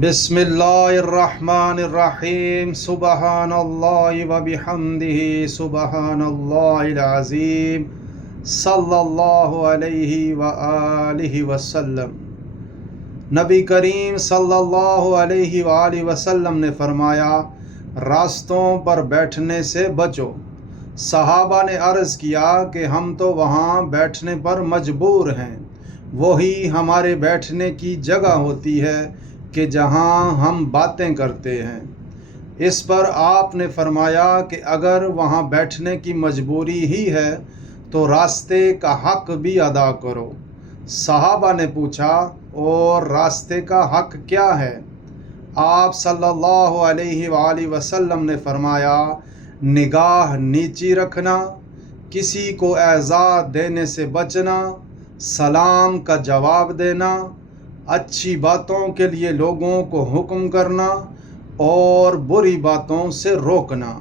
بسم اللہ الرحمن الرحیم سبحان اللہ و بحمدہ سبحان اللہ العظیم صلی اللہ علیہ وآلہ وسلم۔ نبی کریم صلی اللہ علیہ وآلہ وسلم نے فرمایا، راستوں پر بیٹھنے سے بچو۔ صحابہ نے عرض کیا کہ ہم تو وہاں بیٹھنے پر مجبور ہیں، وہی ہمارے بیٹھنے کی جگہ ہوتی ہے کہ جہاں ہم باتیں کرتے ہیں۔ اس پر آپ نے فرمایا کہ اگر وہاں بیٹھنے کی مجبوری ہی ہے تو راستے کا حق بھی ادا کرو۔ صحابہ نے پوچھا، اور راستے کا حق کیا ہے؟ آپ صلی اللہ علیہ وآلہ وسلم نے فرمایا، نگاہ نیچی رکھنا، کسی کو ایذا دینے سے بچنا، سلام کا جواب دینا، اچھی باتوں کے لیے لوگوں کو حکم کرنا اور بری باتوں سے روکنا۔